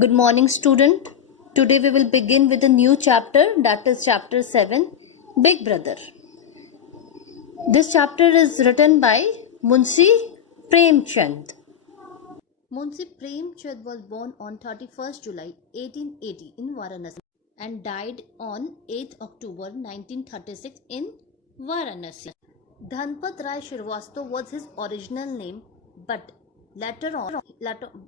Good morning, student. Today we will begin with a new chapter, that is chapter 7, Big Brother. This chapter is written by Munshi Premchand. Munshi Premchand was born on 31st July 1880 in Varanasi and died on 8th October 1936 in Varanasi. Dhanpat Rai Shrivastava was his original name, but later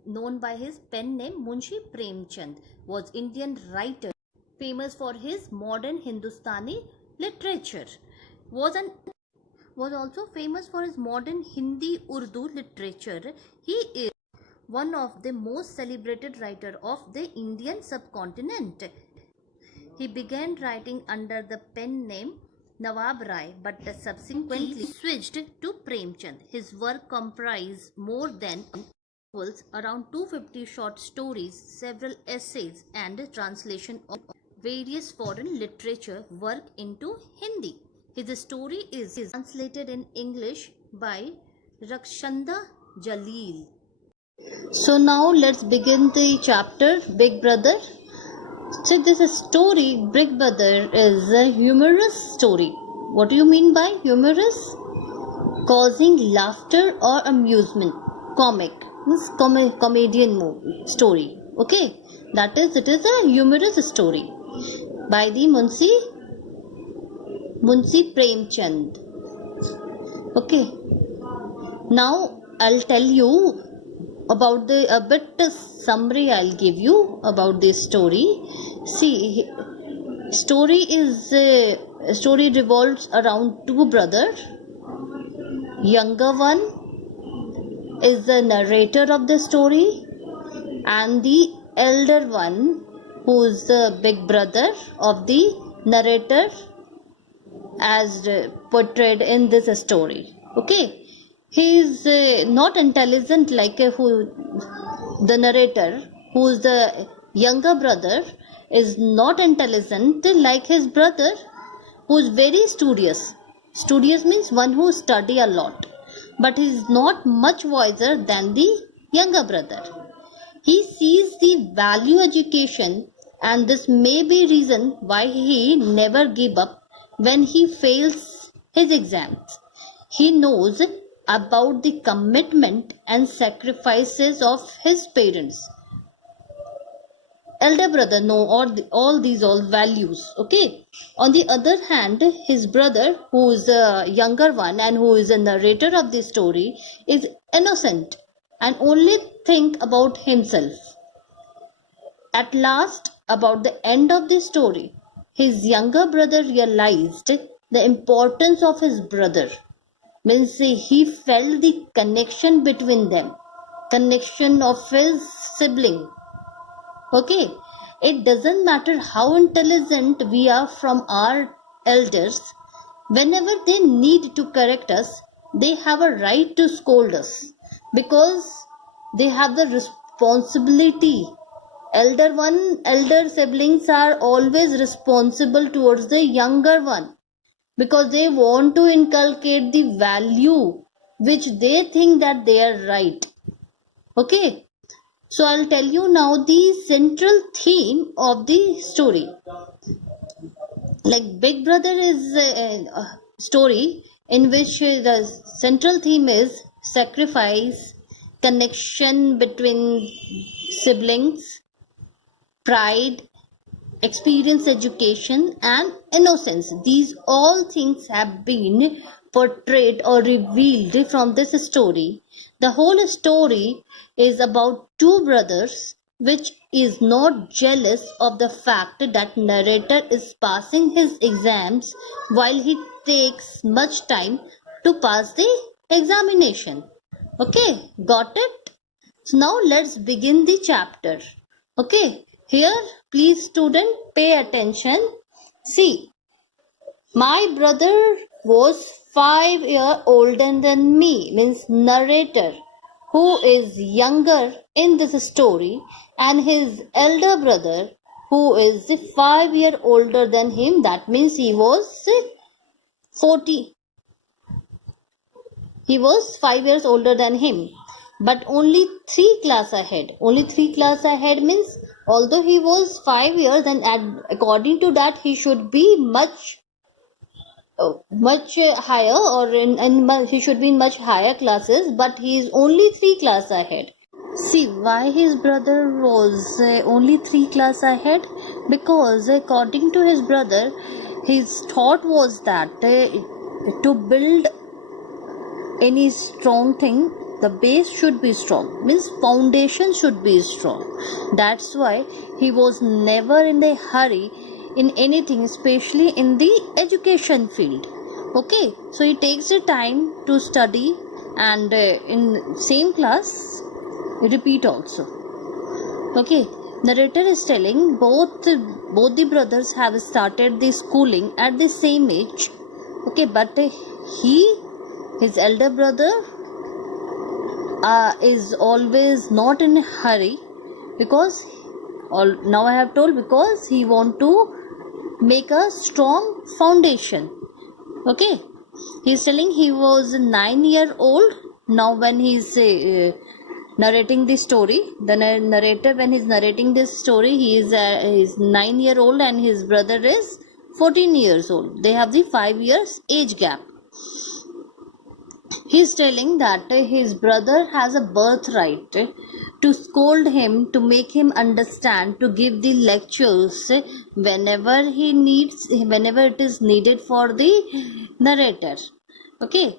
known by his pen name Munshi Premchand, was Indian writer famous for his modern Hindustani literature. Was also famous for his modern Hindi Urdu literature. He is one of the most celebrated writer of the Indian subcontinent. He began writing under the pen name Nawab Rai, but subsequently switched to Premchand. His work comprised more than novels, around 250 short stories, several essays, and translation of various foreign literature work into Hindi. His story is translated in English by Rakshanda Jalil. So now let's begin the chapter Big Brother. So this story, Big Brother, is a humorous story. What do you mean by humorous? Causing laughter or amusement. Comic means comedian story. Okay, that is, it is a humorous story by the Munshi Premchand. Okay, now I'll tell you about a bit summary I'll give you about this story. See, story revolves around two brothers. Younger one is the narrator of the story, and the elder one, who is the big brother of the narrator, as portrayed in this story. Okay. He is not intelligent like the narrator, who is the younger brother, is not intelligent like his brother, who is very studious. Studious means one who study a lot, but he is not much wiser than the younger brother. He sees the value education, and this may be reason why he never give up when he fails his exams. He knows about the commitment and sacrifices of his parents. Elder brother know all these values. Okay. On the other hand, his brother, who is the younger one and who is the narrator of the story, is innocent and only think about himself. At last, about the end of the story, his younger brother realized the importance of his brother. Means he felt the connection between them, connection of his sibling. Okay, it doesn't matter how intelligent we are from our elders, whenever they need to correct us, they have a right to scold us, because they have the responsibility. Elder siblings are always responsible towards the younger one, because they want to inculcate the value which they think that they are right. Okay, so I'll tell you now the central theme of the story. Like Big Brother is a story in which the central theme is sacrifice, connection between siblings, pride, experience, education, and innocence. These all things have been portrayed or revealed from this story. The whole story is about two brothers which is not jealous of the fact that narrator is passing his exams while he takes much time to pass the examination. Okay, got it? So now let's begin the chapter. Okay, here please student pay attention. See, my brother was 5 years older than me, means narrator, who is younger in this story, and his elder brother, who is 5 years older than him, that means he was 40. He was 5 years older than him. but only 3 class ahead. Only 3 class ahead means although he was 5 years, and according to that he should be much higher, or he should be in much higher classes, but he is only 3 class ahead. See why his brother was only 3 class ahead? Because according to his brother, his thought was that to build any strong thing, the base should be strong, means foundation should be strong. That's why he was never in a hurry in anything, especially in the education field. Okay, so he takes the time to study, and in same class repeat also. Okay, narrator is telling both the brothers have started the schooling at the same age. Okay, but his elder brother is always not in a hurry, because now I have told, because he want to make a strong foundation. Okay, he's telling he was 9-year-old now when he's narrating the story. The narrator, when he's narrating this story, he is 9-year-old and his brother is 14 years old. They have the 5 years age gap. He's telling that his brother has a birthright to scold him, to make him understand, to give the lectures whenever it is needed for the narrator. Okay,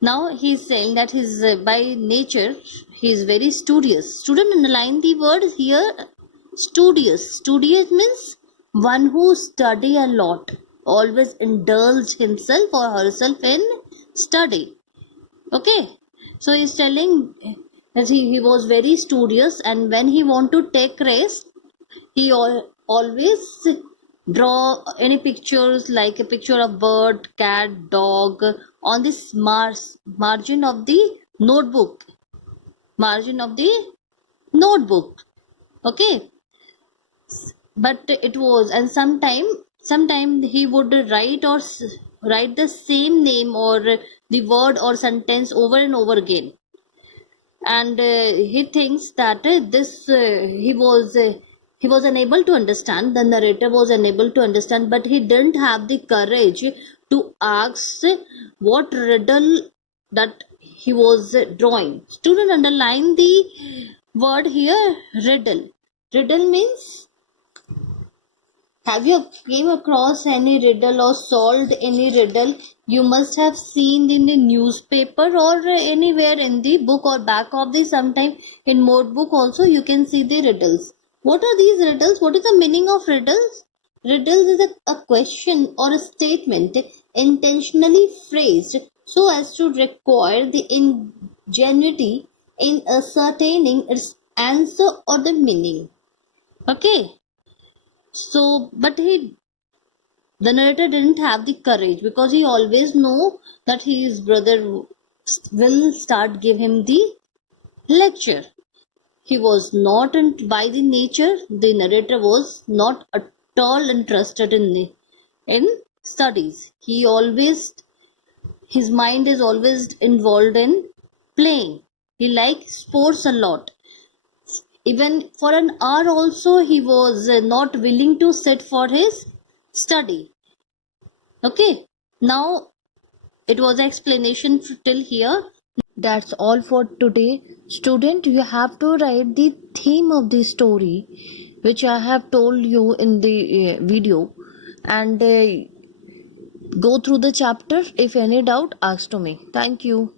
now he's saying that his by nature he is very studious. Student, underline the word here, studious. Studious means one who study a lot, always indulge himself or herself in study. Okay, so he's telling that he was very studious, and when he want to take rest, he always draw any pictures, like a picture of bird, cat, dog on this margin of the notebook. Okay, but it was, and sometime he would write the same name or the word or sentence over and over again, and he thinks that he was unable to understand, the narrator was unable to understand, but he didn't have the courage to ask what riddle that he was drawing. Student, underline the word here, riddle. Riddle means, have you came across any riddle or solved any riddle? You must have seen in the newspaper or anywhere in the book, or back of the sometime in notebook also you can see the riddles. What are these riddles? What is the meaning of riddles? Riddles is a question or a statement intentionally phrased so as to require the ingenuity in ascertaining its answer or the meaning. Okay. So, but the narrator didn't have the courage, because he always know that his brother will start give him the lecture. He was not, by the nature, the narrator was not at all interested in studies. His mind is always involved in playing. He likes sports a lot. Even for an hour also he was not willing to sit for his study. Okay, now it was an explanation till here. That's all for today. Student, you have to write the theme of the story which I have told you in the video, and go through the chapter. If any doubt, ask to me. Thank you.